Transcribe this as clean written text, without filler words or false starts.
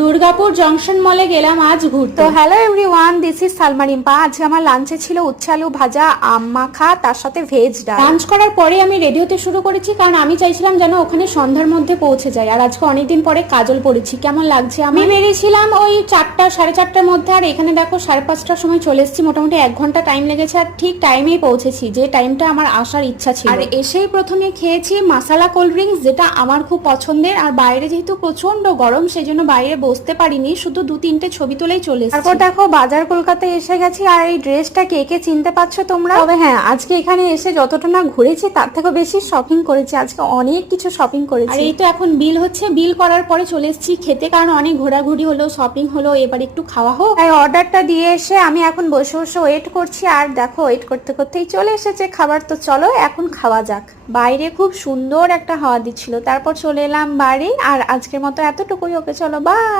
Durgapur junction মলে গেলাম আজ ঘুরতে। তো hello everyone, this is Salma Rimpa. আজকে আমার লাঞ্চে ছিল উচ্ছে আলু ভাজা, আম মাখা, তার সাথে ভেজ ডাল। লাঞ্চ করার পরে আমি রেডি হতে শুরু করেছি, কারণ আমি চাইছিলাম যেন ওখানে সন্ধ্যার মধ্যে পৌঁছে যাই। আর আজকে অনেকদিন পরে কাজল পড়েছি, কেমন লাগছে। আমি বেরিয়েছিলাম ওই 4টা সাড়ে 4টার মধ্যে, আর এখানে দেখো 5:30টার সময় চলে এসেছি। মোটামুটি 1 ঘন্টা টাইম লেগেছে, আর ঠিক টাইমেই পৌঁছেছি, যে টাইমটা আমার আসার ইচ্ছা ছিল। আর এসেই প্রথমে খেয়েছি মাসালা কোল্ড ড্রিঙ্কস, যেটা আমার খুব পছন্দের। আর বাইরে যেহেতু প্রচন্ড গরম, সেই জন্য বাইরে বসতে পারিনি, শুধু 2-3টে ছবি তুলেই চলে এসেছি। তারপর দেখো বাজার কলকাতায় এসে গেছি। আর এই ড্রেসটা কে কে চিনতে পারছো তোমরা? তবে হ্যাঁ, আজকে এখানে এসে যতটা না ঘুরেছি তার থেকে বেশি শপিং করেছি। আজকে অনেক কিছু শপিং করেছি। আর এই তো এখন বিল হচ্ছে, বিল করার পরে চলে এসেছি খেতে, কারণ অনেক ঘোরাঘুরি হলো, শপিং হলো, এবার একটু খাওয়া হোক। তাই অর্ডারটা দিয়ে এসে আমি এখন বসে বসে ওয়েট করছি। আর দেখো ওয়েট করতে করতেই চলে এসেছে খাবার। তো চলো এখন খাওয়া যাক। বাইরে খুব সুন্দর একটা হাওয়া দিচ্ছিল। তারপর চলে এলাম বাড়ি। আর আজকের মতো এতটুকুই। ওকে, চলো বাই।